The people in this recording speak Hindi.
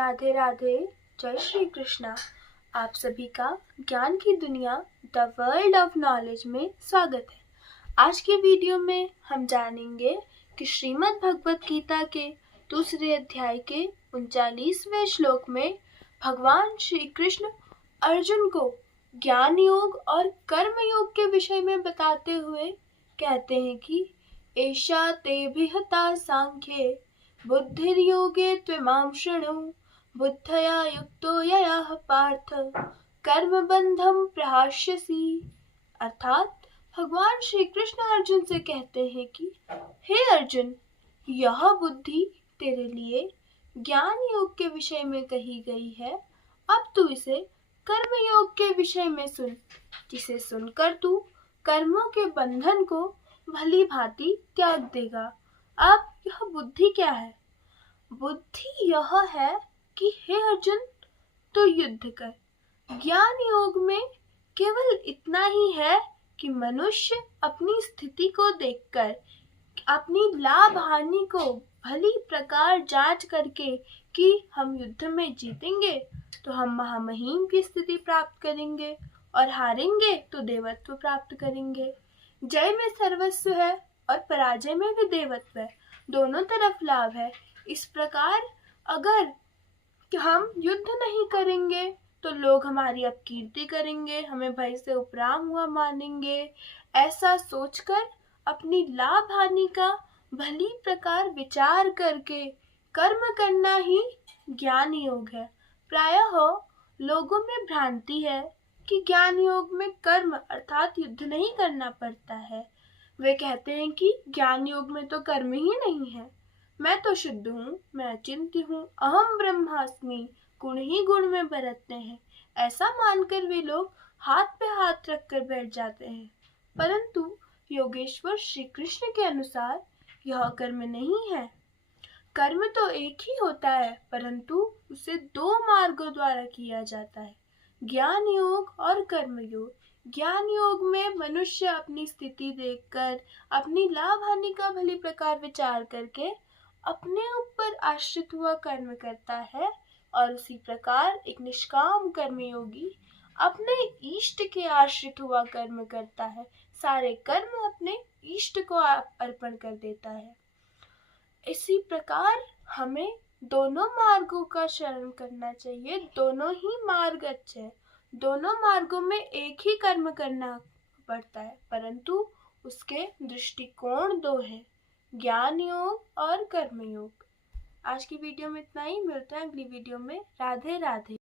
राधे राधे। जय श्री कृष्णा। आप सभी का ज्ञान की दुनिया द वर्ल्ड ऑफ नॉलेज में स्वागत है। आज के वीडियो में हम जानेंगे कि श्रीमद् भगवत गीता के दूसरे अध्याय के 39वें श्लोक में भगवान श्री कृष्ण अर्जुन को ज्ञान योग और कर्म योग के विषय में बताते हुए कहते हैं कि एषा ते विहता सांख्ये बुद्धिर्योगे त्विमां शृणु बुद्धया युक्तो यया पार्थ कर्म बंधम प्रहास्यसि। अर्थात भगवान श्री कृष्ण अर्जुन से कहते हैं कि हे अर्जुन, यह बुद्धि तेरे लिए ज्ञान योग के विषय में कही गई है। अब तू इसे कर्म योग के विषय में सुन, जिसे सुनकर तू कर्मों के बंधन को भली भांति त्याग देगा। अब यह बुद्धि क्या है? बुद्धि यह है कि हे अर्जुन, तो युद्ध कर। ज्ञान योग में केवल इतना ही है कि मनुष्य अपनी स्थिति को देखकर अपनी लाभ हानि को भली प्रकार जांच करके कि हम युद्ध में जीतेंगे तो हम महामहिम की स्थिति प्राप्त करेंगे और हारेंगे तो देवत्व प्राप्त करेंगे। जय में सर्वस्व है और पराजय में भी देवत्व है, दोनों तरफ लाभ है। इस प्रकार अगर हम युद्ध नहीं करेंगे तो लोग हमारी अपकीर्ति करेंगे, हमें भय से उपराम हुआ मानेंगे। ऐसा सोचकर अपनी लाभ हानि का भली प्रकार विचार करके कर्म करना ही ज्ञान योग है। प्रायः लोगों में भ्रांति है कि ज्ञान योग में कर्म अर्थात युद्ध नहीं करना पड़ता है। वे कहते हैं कि ज्ञान योग में तो कर्म ही नहीं है, मैं तो शुद्ध हूँ, मैं अचिंत्य हूँ, अहम ब्रह्मास्मि, गुण ही गुण में बरतते हैं। ऐसा मानकर वे लोग हाथ पे हाथ रखकर बैठ जाते हैं। परंतु योगेश्वर श्री कृष्ण के अनुसार यह कर्म नहीं है। कर्म तो एक ही होता है, परंतु उसे दो मार्गों द्वारा किया जाता है, ज्ञान योग और कर्म योग। ज्ञान योग में मनुष्य अपनी स्थिति देखकर अपनी लाभ हानि का भली प्रकार विचार करके अपने ऊपर आश्रित हुआ कर्म करता है, और उसी प्रकार एक निष्काम कर्मयोगी अपने इष्ट के आश्रित हुआ कर्म करता है। सारे कर्म अपने इष्ट को अर्पण कर देता है। इसी प्रकार हमें दोनों मार्गों का शरण करना चाहिए। दोनों ही मार्ग अच्छे हैं, दोनों मार्गों में एक ही कर्म करना पड़ता है, परंतु उसके दृष्टिकोण दो हैं, ज्ञान योग और कर्म योग। आज की वीडियो में इतना ही, मिलते हैं अगली वीडियो में। राधे राधे।